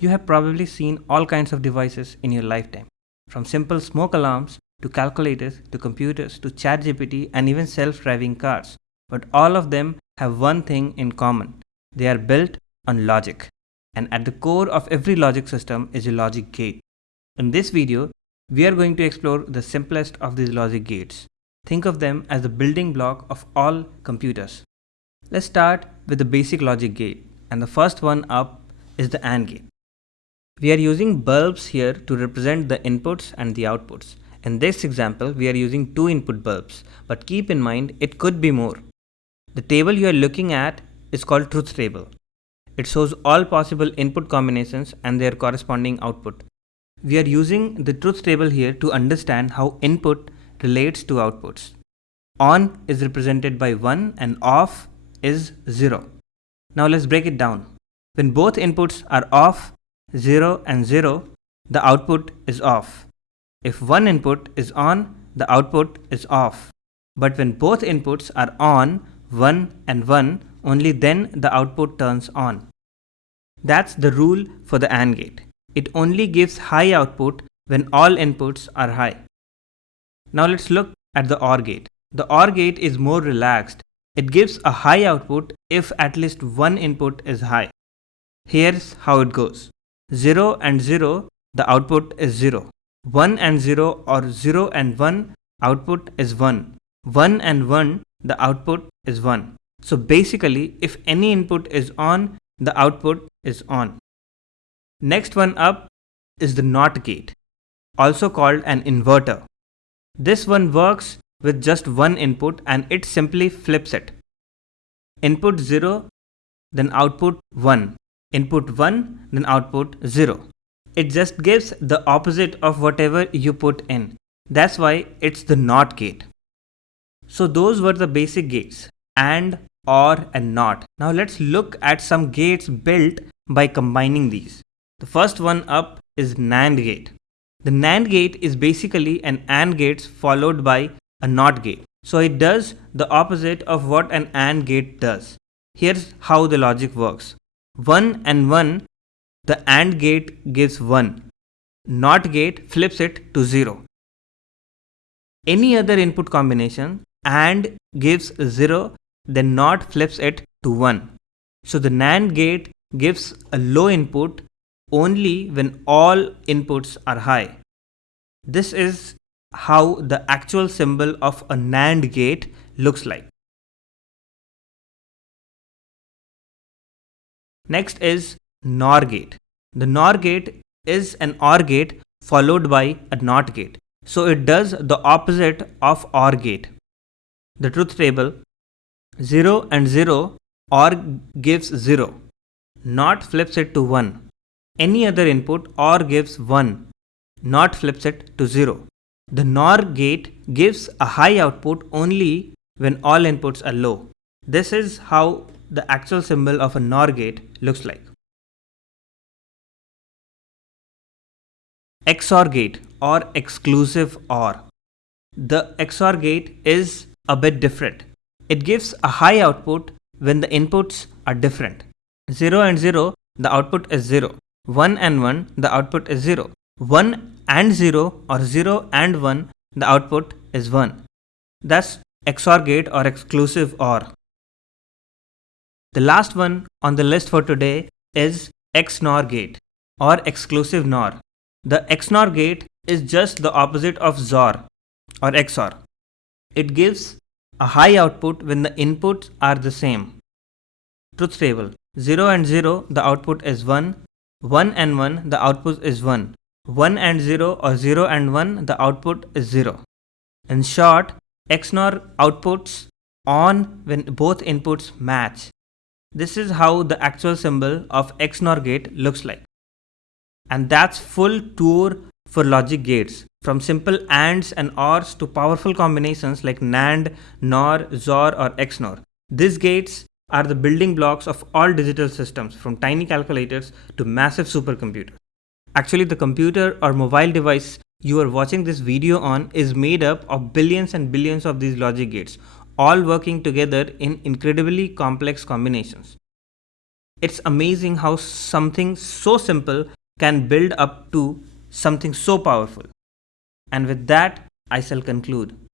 You have probably seen all kinds of devices in your lifetime, from simple smoke alarms to calculators to computers to ChatGPT and even self-driving cars. But all of them have one thing in common. They are built on logic. And at the core of every logic system is a logic gate. In this video, we are going to explore the simplest of these logic gates. Think of them as the building block of all computers. Let's start with the basic logic gate, and the first one up is the AND gate. We are using bulbs here to represent the inputs and the outputs. In this example, we are using 2 input bulbs, but keep in mind it could be more. The table you are looking at is called truth table. It shows all possible input combinations and their corresponding output. We are using the truth table here to understand how input relates to outputs. On is represented by 1 and off is 0. Now let's break it down. When both inputs are off, 0 and 0, the output is off. If one input is on, the output is off. But when both inputs are on, 1 and 1, only then the output turns on. That's the rule for the AND gate. It only gives high output when all inputs are high. Now let's look at the OR gate. The OR gate is more relaxed. It gives a high output if at least one input is high. Here's how it goes. 0 and 0, the output is 0. 1 and 0 or 0 and 1, output is 1. 1 and 1, the output is 1. So basically, if any input is on, the output is on. Next one up is the NOT gate, also called an inverter. This one works with just one input and it simply flips it. Input 0, then output 1. Input 1, then output 0. It just gives the opposite of whatever you put in. That's why it's the NOT gate. So those were the basic gates, AND, OR and NOT. Now let's look at some gates built by combining these. The first one up is NAND gate. The NAND gate is basically an AND gate followed by a NOT gate. So it does the opposite of what an AND gate does. Here's how the logic works. 1 and 1, the AND gate gives 1. NOT gate flips it to 0. Any other input combination, AND gives 0, then NOT flips it to 1. So the NAND gate gives a low input only when all inputs are high. This is how the actual symbol of a NAND gate looks like. Next is NOR gate. The NOR gate is an OR gate followed by a NOT gate. So it does the opposite of OR gate. The truth table, 0 and 0, OR gives 0. NOT flips it to 1. Any other input, OR gives 1. NOT flips it to 0. The NOR gate gives a high output only when all inputs are low. This is how the actual symbol of a NOR gate looks like. XOR gate or exclusive OR. The XOR gate is a bit different. It gives a high output when the inputs are different. 0 and 0, the output is 0. 1 and 1, the output is 0. 1 and 0 or 0 and 1, the output is 1. That's XOR gate or exclusive OR. The last one on the list for today is XNOR gate or exclusive NOR. The XNOR gate is just the opposite of XOR or XOR. It gives a high output when the inputs are the same. Truth table, 0 and 0, the output is 1. 1 and 1, the output is 1. 1 and 0 or 0 and 1, the output is 0. In short, XNOR outputs on when both inputs match. This is how the actual symbol of XNOR gate looks like. And that's full tour for logic gates, from simple ANDs and ORs to powerful combinations like NAND, NOR, XOR or XNOR. These gates are the building blocks of all digital systems, from tiny calculators to massive supercomputers. Actually, the computer or mobile device you are watching this video on is made up of billions and billions of these logic gates, all working together in incredibly complex combinations. It's amazing how something so simple can build up to something so powerful. And with that, I shall conclude.